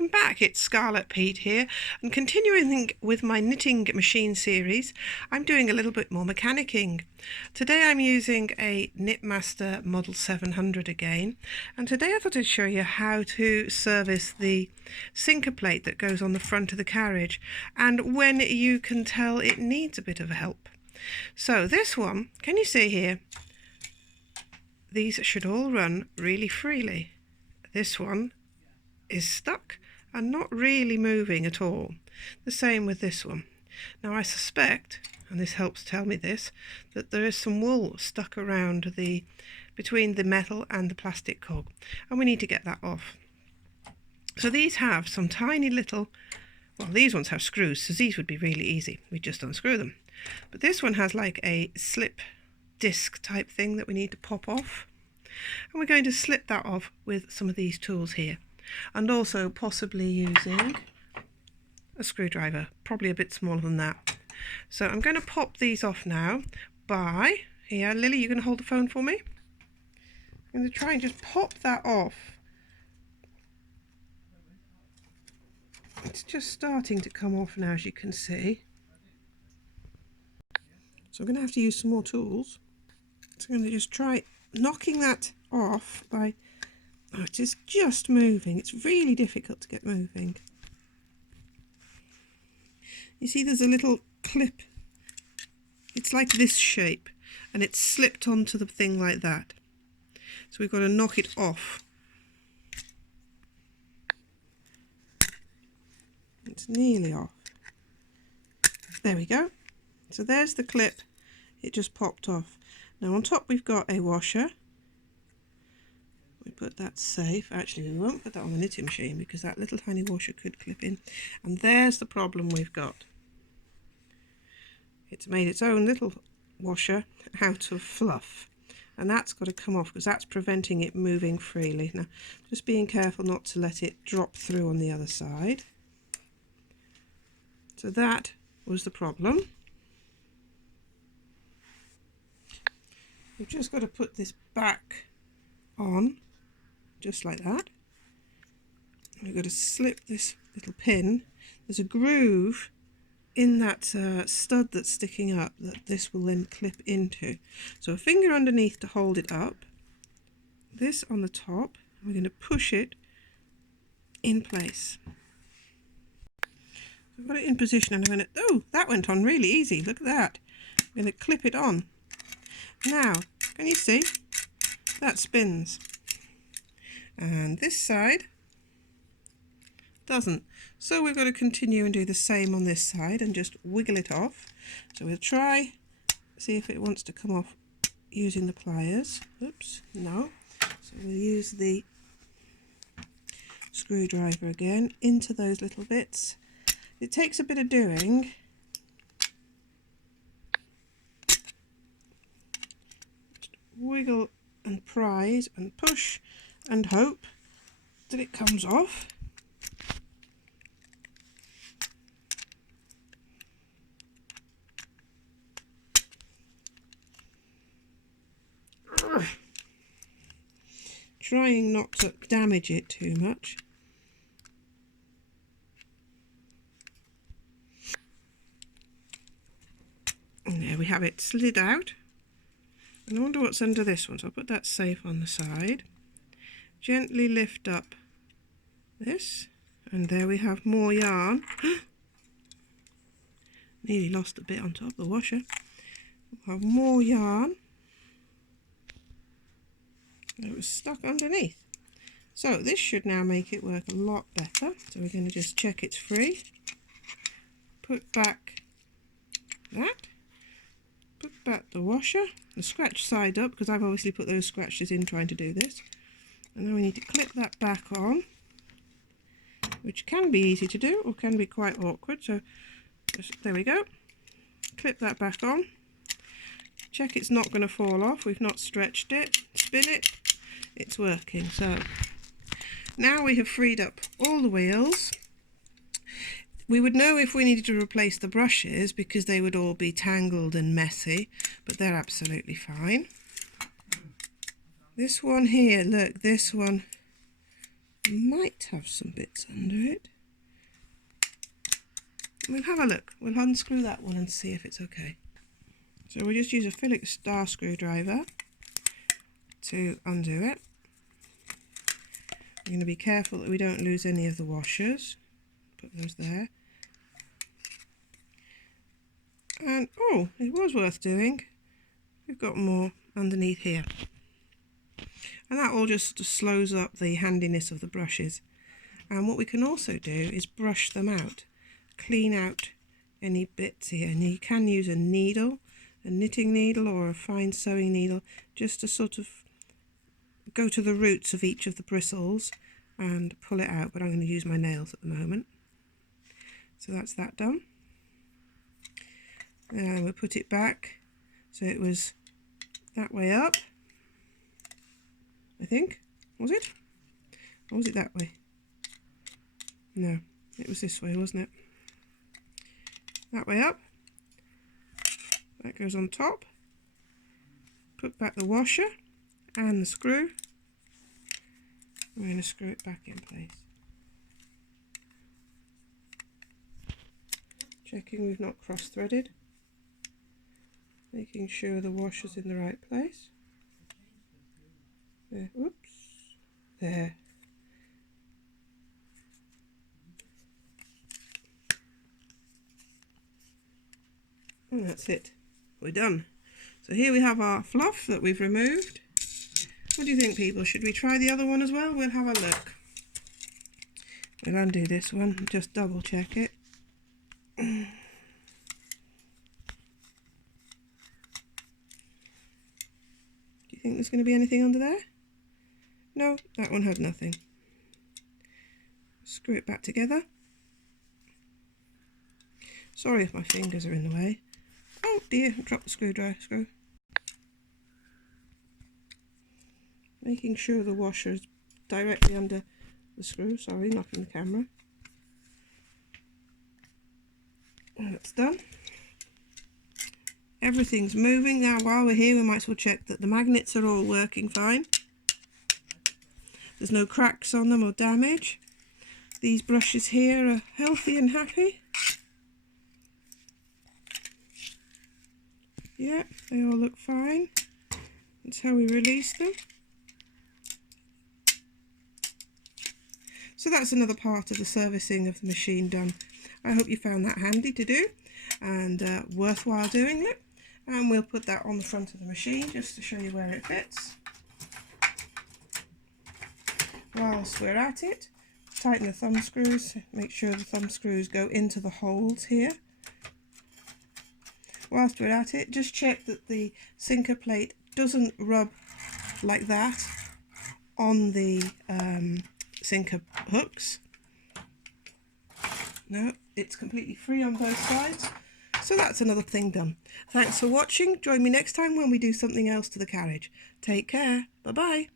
welcome back. It's Scarlet Pete here, and continuing with my knitting machine series, I'm doing a little bit more mechanicking. Today I'm using a knitmaster model 700 again, and today I thought I'd show you how to service the sinker plate that goes on the front of the carriage and when you can tell it needs a bit of help. So this one, can you see here? These should all run really freely. This one is stuck and not really moving at all. The same with this one. Now I suspect, and this helps tell me this, that there is some wool stuck around between the metal and the plastic cog, and we need to get that off. So these have some tiny little, well, these ones have screws, so these would be really easy. We just unscrew them. But this one has like a slip disc type thing that we need to pop off, and we're going to slip that off with some of these tools here. And also possibly using a screwdriver, probably a bit smaller than that. So I'm going to pop these off now by, here Lily, you're going to hold the phone for me? I'm going to try and just pop that off. It's just starting to come off now, as you can see. So I'm going to have to use some more tools. So I'm going to just try knocking that off by, oh, it is just moving. It's really difficult to get moving. You see there's a little clip. It's like this shape and it's slipped onto the thing like that. So we've got to knock it off. It's nearly off. There we go. So there's the clip. It just popped off. Now on top we've got a washer. We put that safe. Actually, we won't put that on the knitting machine because that little tiny washer could clip in. And there's the problem we've got. It's made its own little washer out of fluff. And that's got to come off because that's preventing it moving freely. Now, just being careful not to let it drop through on the other side. So that was the problem. We've just got to put this back on. Just like that. We've got to slip this little pin. There's a groove in that stud that's sticking up that this will then clip into. So a finger underneath to hold it up. This on the top. We're going to push it in place. I've got it in position and I'm going to, oh, that went on really easy. Look at that. I'm going to clip it on. Now, can you see? That spins. And this side doesn't. So we've got to continue and do the same on this side and just wiggle it off. So we'll try, see if it wants to come off using the pliers. Oops, no. So we'll use the screwdriver again into those little bits. It takes a bit of doing. Just wiggle and prise and push and hope that it comes off. Trying not to damage it too much. And there we have it slid out. And I wonder what's under this one, so I'll put that safe on the side. Gently lift up this, and there we have more yarn. Nearly lost a bit on top of the washer. We'll have more yarn. It was stuck underneath. So this should now make it work a lot better. So we're going to just check it's free. Put back that. Put back the washer. The scratch side up because I've obviously put those scratches in trying to do this. And then we need to clip that back on, which can be easy to do or can be quite awkward. So just, there we go. Clip that back on. Check it's not going to fall off. We've not stretched it. Spin it. It's working. So now we have freed up all the wheels. We would know if we needed to replace the brushes because they would all be tangled and messy, but they're absolutely fine. This one here, look, this one might have some bits under it. We'll have a look. We'll unscrew that one and see if it's okay. So we'll just use a Phillips star screwdriver to undo it. We're going to be careful that we don't lose any of the washers. Put those there. And oh, it was worth doing. We've got more underneath here. And that all just slows up the handiness of the brushes. And what we can also do is brush them out. Clean out any bits here. And you can use a needle, a knitting needle or a fine sewing needle, just to sort of go to the roots of each of the bristles and pull it out. But I'm going to use my nails at the moment. So that's that done. And we'll put it back so it was that way up, I think. Was it? Or was it that way? No, it was this way, wasn't it? That way up. That goes on top. Put back the washer and the screw. I'm going to screw it back in place. Checking we've not cross-threaded. Making sure the washer's in the right place. There, whoops, there. And that's it. We're done. So here we have our fluff that we've removed. What do you think, people? Should we try the other one as well? We'll have a look. We'll undo this one and just double check it. Do you think there's going to be anything under there? No, that one had nothing. Screw it back together. Sorry if my fingers are in the way. Oh dear, drop the screw. Making sure the washer is directly under the screw. Sorry, knocking the camera. And that's done. Everything's moving. Now while we're here we might as well check that the magnets are all working fine. There's no cracks on them or damage. These brushes here are healthy and happy. Yeah, they all look fine. That's how we release them. So that's another part of the servicing of the machine done. I hope you found that handy to do and worthwhile doing it. And we'll put that on the front of the machine just to show you where it fits. Whilst we're at it, tighten the thumb screws. Make sure the thumb screws go into the holes here. Whilst we're at it, just check that the sinker plate doesn't rub like that on the sinker hooks. No, it's completely free on both sides. So that's another thing done. Thanks for watching. Join me next time when we do something else to the carriage. Take care. Bye bye.